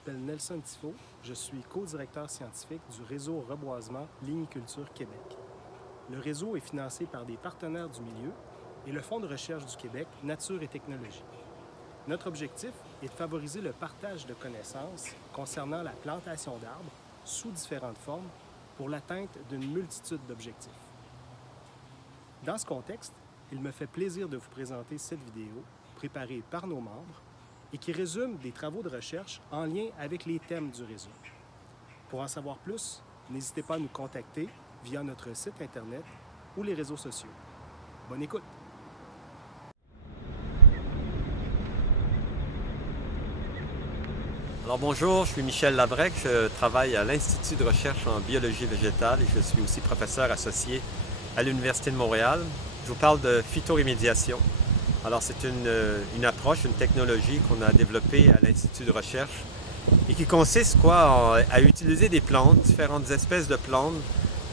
m'appelle Nelson Tifo, je suis co-directeur scientifique du réseau Reboisement Ligniculture Québec. Le réseau est financé par des partenaires du milieu et le Fonds de recherche du Québec, Nature et Technologie. Notre objectif est de favoriser le partage de connaissances concernant la plantation d'arbres sous différentes formes pour l'atteinte d'une multitude d'objectifs. Dans ce contexte, il me fait plaisir de vous présenter cette vidéo préparée par nos membres et qui résume des travaux de recherche en lien avec les thèmes du réseau. Pour en savoir plus, n'hésitez pas à nous contacter via notre site Internet ou les réseaux sociaux. Bonne écoute! Alors bonjour, je suis Michel Labrec, je travaille à l'Institut de recherche en biologie végétale et je suis aussi professeur associé à l'Université de Montréal. Je vous parle de phytorémédiation. Alors c'est une approche, une technologie qu'on a développée à l'Institut de recherche et qui consiste à utiliser des plantes, différentes espèces de plantes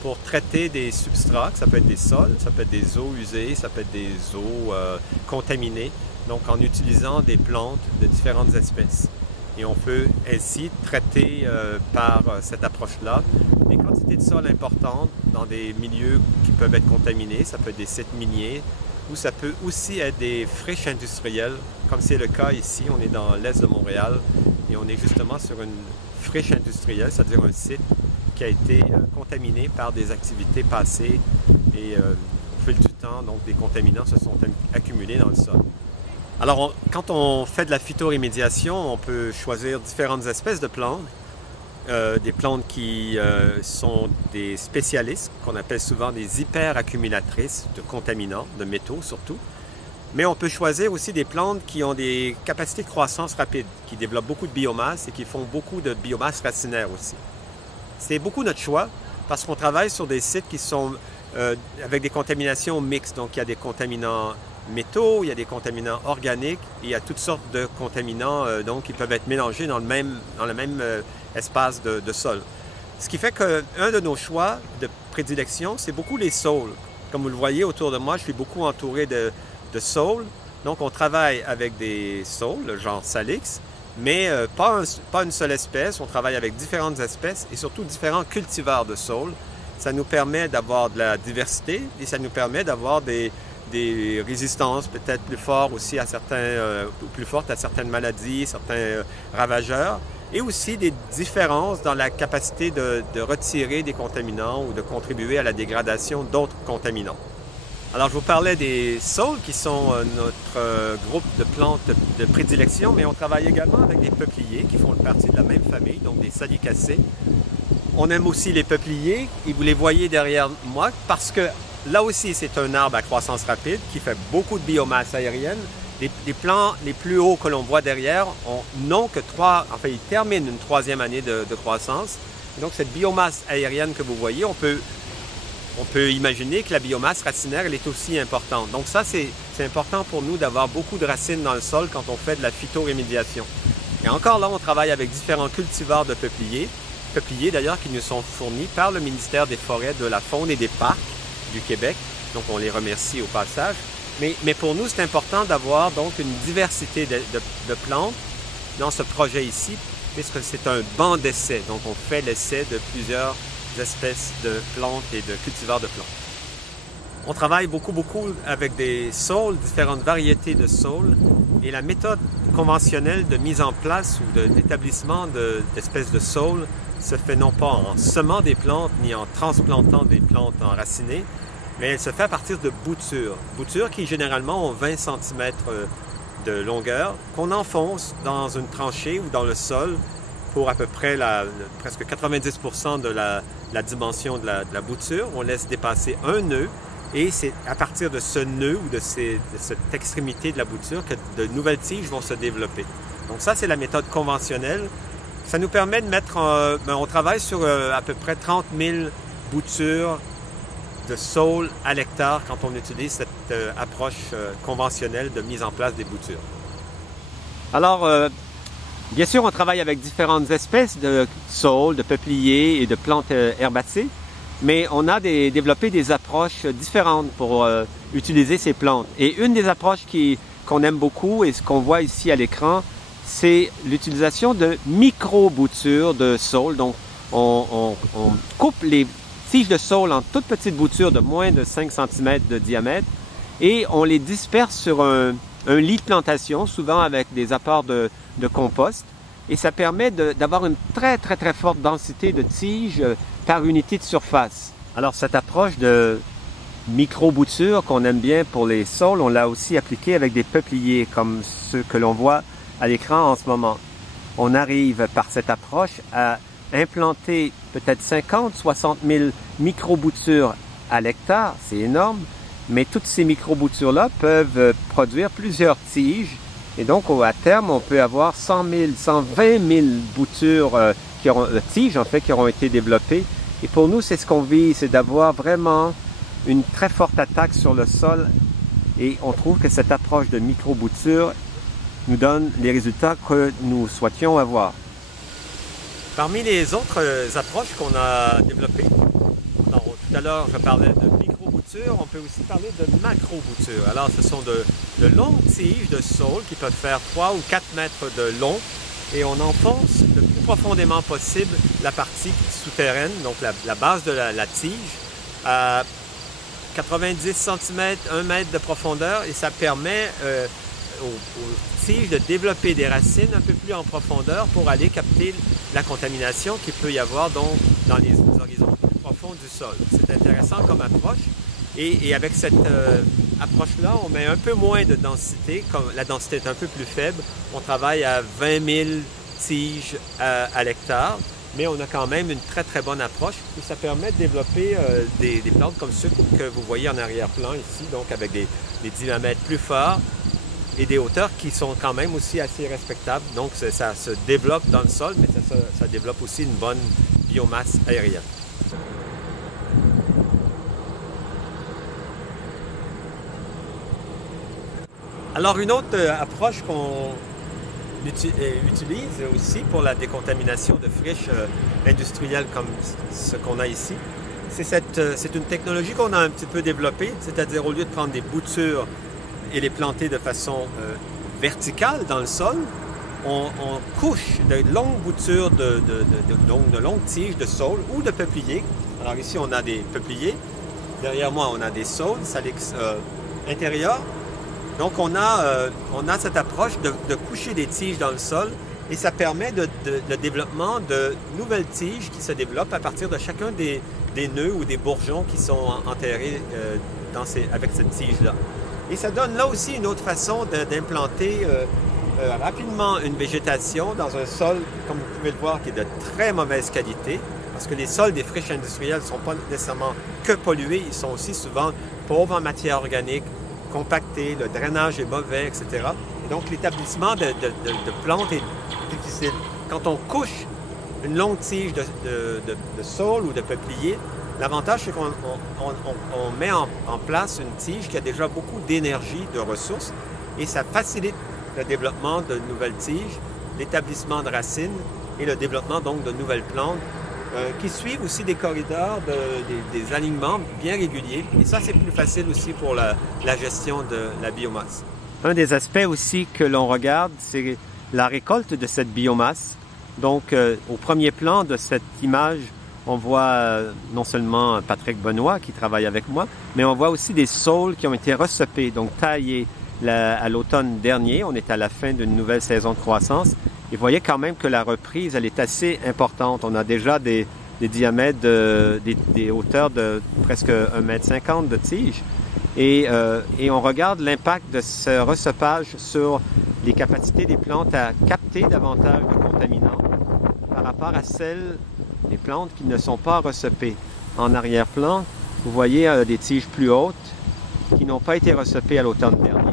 pour traiter des substrats, ça peut être des sols, ça peut être des eaux usées, ça peut être des eaux contaminées, donc en utilisant des plantes de différentes espèces. Et on peut ainsi traiter par cette approche-là des quantités de sol importantes dans des milieux qui peuvent être contaminés, ça peut être des sites miniers, ou ça peut aussi être des friches industrielles, comme c'est le cas ici. On est dans l'est de Montréal et on est justement sur une friche industrielle, c'est-à-dire un site qui a été contaminé par des activités passées et au fil du temps, donc des contaminants se sont accumulés dans le sol. Alors, quand on fait de la phytorémédiation, on peut choisir différentes espèces de plantes, des plantes qui sont des spécialistes, qu'on appelle souvent des hyperaccumulatrices de contaminants, de métaux surtout. Mais on peut choisir aussi des plantes qui ont des capacités de croissance rapide, qui développent beaucoup de biomasse et qui font beaucoup de biomasse racinaire aussi. C'est beaucoup notre choix parce qu'on travaille sur des sites qui sont avec des contaminations mixtes. Donc, il y a des contaminants métaux, il y a des contaminants organiques, et il y a toutes sortes de contaminants donc, qui peuvent être mélangés dans le même espace de sol. Ce qui fait qu'un de nos choix de prédilection, c'est beaucoup les saules. Comme vous le voyez autour de moi, je suis beaucoup entouré de saules. Donc on travaille avec des saules, genre Salix, mais pas une seule espèce. On travaille avec différentes espèces et surtout différents cultivars de saules. Ça nous permet d'avoir de la diversité et ça nous permet d'avoir des résistances peut-être plus fortes aussi à certaines maladies, certains ravageurs, et aussi des différences dans la capacité de retirer des contaminants ou de contribuer à la dégradation d'autres contaminants. Alors je vous parlais des saules qui sont notre groupe de plantes de prédilection, mais on travaille également avec des peupliers qui font partie de la même famille, donc des Salicacées. On aime aussi les peupliers et vous les voyez derrière moi parce que là aussi, c'est un arbre à croissance rapide qui fait beaucoup de biomasse aérienne. Les plants les plus hauts que l'on voit derrière n'ont que ils terminent une troisième année de croissance. Et donc, cette biomasse aérienne que vous voyez, on peut imaginer que la biomasse racinaire, elle est aussi importante. Donc ça, c'est important pour nous d'avoir beaucoup de racines dans le sol quand on fait de la phytorémédiation. Et encore là, on travaille avec différents cultivars de peupliers d'ailleurs qui nous sont fournis par le ministère des Forêts, de la Faune et des Parcs du Québec, donc on les remercie au passage. Mais pour nous, c'est important d'avoir donc une diversité de plantes dans ce projet ici, puisque c'est un banc d'essai. Donc on fait l'essai de plusieurs espèces de plantes et de cultivars de plantes. On travaille beaucoup avec des saules, différentes variétés de saules, et la méthode conventionnelle de mise en place ou d'établissement d'espèces de saules se fait non pas en semant des plantes ni en transplantant des plantes enracinées, mais elle se fait à partir de boutures qui généralement ont 20 cm de longueur, qu'on enfonce dans une tranchée ou dans le sol pour à peu près presque 90% de la dimension de la bouture. On laisse dépasser un nœud et c'est à partir de ce nœud ou de cette extrémité de la bouture que de nouvelles tiges vont se développer. Donc ça, c'est la méthode conventionnelle. Ça nous permet de mettre, on travaille sur à peu près 30 000 boutures de saules à l'hectare quand on utilise cette approche conventionnelle de mise en place des boutures. Alors, bien sûr, on travaille avec différentes espèces de saules, de peupliers et de plantes herbacées, mais on a développé des approches différentes pour utiliser ces plantes. Et une des approches qu'on aime beaucoup et ce qu'on voit ici à l'écran, c'est l'utilisation de micro-boutures de saule. Donc, on coupe les tiges de saule en toutes petites boutures de moins de 5 cm de diamètre et on les disperse sur un lit de plantation, souvent avec des apports de compost. Et ça permet d'avoir une très forte densité de tiges par unité de surface. Alors, cette approche de micro-bouture qu'on aime bien pour les saules, on l'a aussi appliquée avec des peupliers, comme ceux que l'on voit à l'écran en ce moment. On arrive par cette approche à implanter peut-être 50-60 000 micro-boutures à l'hectare, c'est énorme, mais toutes ces micro-boutures-là peuvent produire plusieurs tiges. Et donc, à terme, on peut avoir 100 000, 120 000 boutures, tiges en fait, qui auront été développées. Et pour nous, c'est ce qu'on vise, c'est d'avoir vraiment une très forte attaque sur le sol. Et on trouve que cette approche de micro-bouture nous donne les résultats que nous souhaitions avoir. Parmi les autres approches qu'on a développées, tout à l'heure, je parlais de micro-boutures, on peut aussi parler de macro-boutures. Alors, ce sont de longues tiges de saule qui peuvent faire 3 ou 4 mètres de long et on enfonce le plus profondément possible la partie souterraine, donc la base de la tige, à 90 cm, 1 mètre de profondeur et ça permet aux tiges de développer des racines un peu plus en profondeur pour aller capter la contamination qu'il peut y avoir donc dans les horizons plus profonds du sol. C'est intéressant comme approche et avec cette approche-là, on met un peu moins de densité, comme la densité est un peu plus faible. On travaille à 20 000 tiges à l'hectare, mais on a quand même une très bonne approche et ça permet de développer des plantes comme ceux que vous voyez en arrière-plan ici, donc avec des diamètres plus forts et des hauteurs qui sont quand même aussi assez respectables. Donc ça se développe dans le sol, mais ça développe aussi une bonne biomasse aérienne. Alors une autre approche qu'on utilise aussi pour la décontamination de friches industrielles comme ce qu'on a ici, c'est une technologie qu'on a un petit peu développée, c'est-à-dire au lieu de prendre des boutures et les planter de façon verticale dans le sol, on couche de longues boutures de longues tiges de saule ou de peupliers. Alors ici, on a des peupliers. Derrière moi, on a des saules, salix intérieurs. Donc, on a cette approche de coucher des tiges dans le sol et ça permet le développement de nouvelles tiges qui se développent à partir de chacun des nœuds ou des bourgeons qui sont enterrés avec cette tige-là. Et ça donne là aussi une autre façon d'implanter rapidement une végétation dans un sol, comme vous pouvez le voir, qui est de très mauvaise qualité, parce que les sols des friches industrielles ne sont pas nécessairement que pollués, ils sont aussi souvent pauvres en matière organique, compactés, le drainage est mauvais, etc. Et donc l'établissement de plantes est difficile. Quand on couche une longue tige de saule ou de peuplier, l'avantage, c'est qu'on met en place une tige qui a déjà beaucoup d'énergie, de ressources, et ça facilite le développement de nouvelles tiges, l'établissement de racines et le développement donc de nouvelles plantes qui suivent aussi des corridors, des alignements bien réguliers. Et ça, c'est plus facile aussi pour la gestion de la biomasse. Un des aspects aussi que l'on regarde, c'est la récolte de cette biomasse. Donc, au premier plan de cette image, on voit non seulement Patrick Benoît qui travaille avec moi, mais on voit aussi des saules qui ont été resseppés, donc taillés à l'automne dernier. On est à la fin d'une nouvelle saison de croissance. Et vous voyez quand même que la reprise, elle est assez importante. On a déjà des diamètres, des hauteurs de presque 1,50 m de tige. Et on regarde l'impact de ce resseppage sur les capacités des plantes à capter davantage de contaminants par rapport à celles des plantes qui ne sont pas resseppées. En arrière-plan, vous voyez des tiges plus hautes qui n'ont pas été resseppées à l'automne dernier.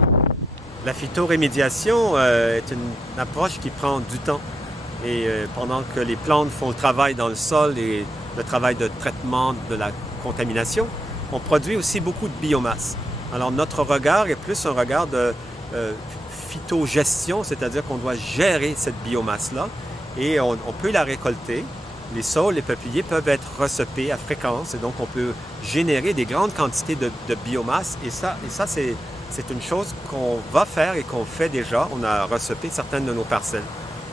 La phytorémédiation est une approche qui prend du temps. Et pendant que les plantes font le travail dans le sol et le travail de traitement de la contamination, on produit aussi beaucoup de biomasse. Alors notre regard est plus un regard de phytogestion, c'est-à-dire qu'on doit gérer cette biomasse-là et on peut la récolter. Les saules, les peupliers peuvent être resseppés à fréquence et donc on peut générer des grandes quantités de biomasse et ça c'est une chose qu'on va faire et qu'on fait déjà. On a recepé certaines de nos parcelles.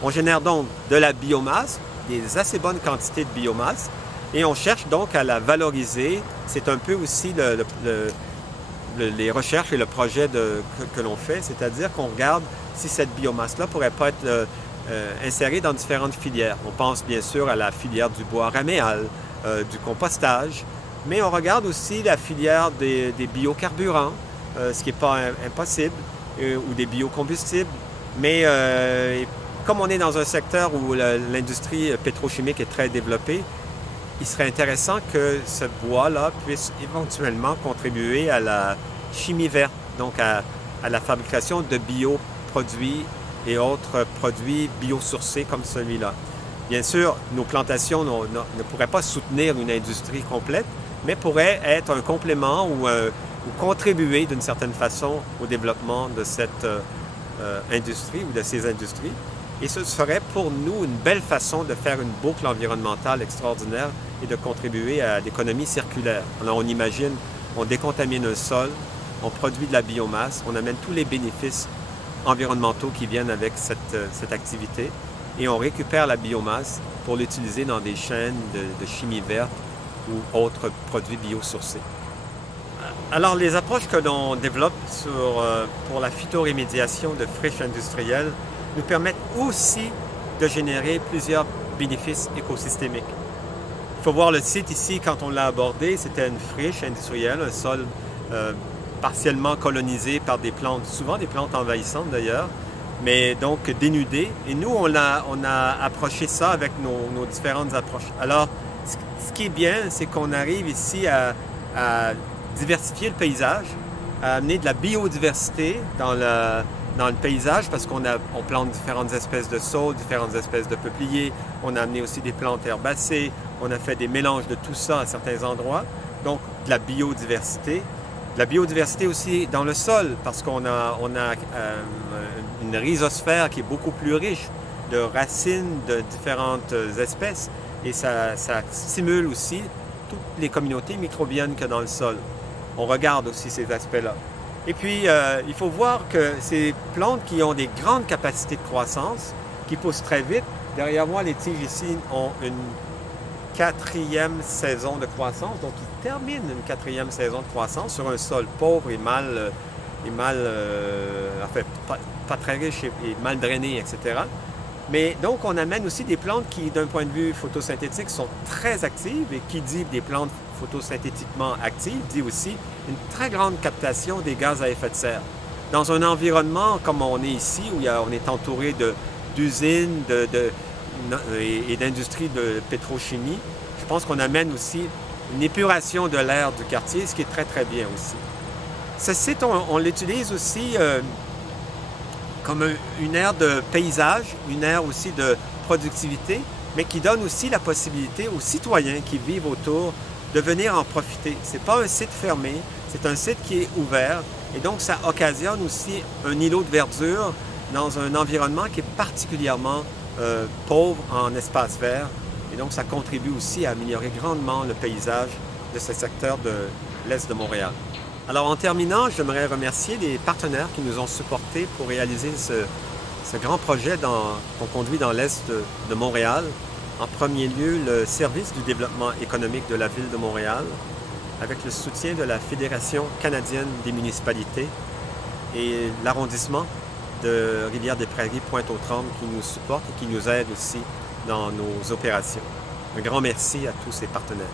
On génère donc de la biomasse, des assez bonnes quantités de biomasse, et on cherche donc à la valoriser. C'est un peu aussi les recherches et le projet que l'on fait, c'est-à-dire qu'on regarde si cette biomasse-là pourrait pas être insérée dans différentes filières. On pense bien sûr à la filière du bois raméal, du compostage, mais on regarde aussi la filière des biocarburants, ce qui n'est pas impossible, ou des biocombustibles. Mais comme on est dans un secteur où l'industrie pétrochimique est très développée, il serait intéressant que ce bois-là puisse éventuellement contribuer à la chimie verte, donc à la fabrication de bioproduits et autres produits biosourcés comme celui-là. Bien sûr, nos plantations ne pourraient pas soutenir une industrie complète, mais pourraient être un complément ou contribuer d'une certaine façon au développement de cette industrie ou de ces industries. Et ce serait pour nous une belle façon de faire une boucle environnementale extraordinaire et de contribuer à l'économie circulaire. Alors on imagine, on décontamine un sol, on produit de la biomasse, on amène tous les bénéfices environnementaux qui viennent avec cette activité et on récupère la biomasse pour l'utiliser dans des chaînes de chimie verte ou autres produits biosourcés. Alors les approches que l'on développe pour la phytorémédiation de friches industrielles nous permettent aussi de générer plusieurs bénéfices écosystémiques. Il faut voir le site ici, quand on l'a abordé, c'était une friche industrielle, un sol partiellement colonisé par des plantes, souvent des plantes envahissantes d'ailleurs, mais donc dénudées. Et nous, on a approché ça avec nos différentes approches. Alors, ce qui est bien, c'est qu'on arrive ici à diversifier le paysage, à amener de la biodiversité dans le paysage parce qu'on plante différentes espèces de saules, différentes espèces de peupliers. On a amené aussi des plantes herbacées. On a fait des mélanges de tout ça à certains endroits. Donc, de la biodiversité. De la biodiversité aussi dans le sol parce qu'on a une rhizosphère qui est beaucoup plus riche de racines de différentes espèces et ça stimule aussi toutes les communautés microbiennes qu'il y a dans le sol. On regarde aussi ces aspects-là. Et puis, il faut voir que ces plantes qui ont des grandes capacités de croissance, qui poussent très vite, derrière moi, les tiges ici ont une 4e saison de croissance, donc ils terminent une 4e saison de croissance sur un sol pauvre et pas très riche et mal drainé, etc. Mais donc, on amène aussi des plantes qui, d'un point de vue photosynthétique, sont très actives et qui dit des plantes photosynthétiquement actives, dit aussi une très grande captation des gaz à effet de serre. Dans un environnement comme on est ici, où on est entouré d'usines et d'industries de pétrochimie, je pense qu'on amène aussi une épuration de l'air du quartier, ce qui est très, très bien aussi. Ce site, on l'utilise aussi comme une aire de paysage, une aire aussi de productivité, mais qui donne aussi la possibilité aux citoyens qui vivent autour de venir en profiter. Ce n'est pas un site fermé, c'est un site qui est ouvert et donc ça occasionne aussi un îlot de verdure dans un environnement qui est particulièrement pauvre en espace vert et donc ça contribue aussi à améliorer grandement le paysage de ce secteur de l'Est de Montréal. Alors en terminant, j'aimerais remercier les partenaires qui nous ont supportés pour réaliser ce grand projet qu'on conduit dans l'Est de Montréal. En premier lieu, le Service du développement économique de la Ville de Montréal, avec le soutien de la Fédération canadienne des municipalités et l'arrondissement de Rivière-des-Prairies-Pointe-aux-Trembles qui nous supporte et qui nous aide aussi dans nos opérations. Un grand merci à tous ces partenaires.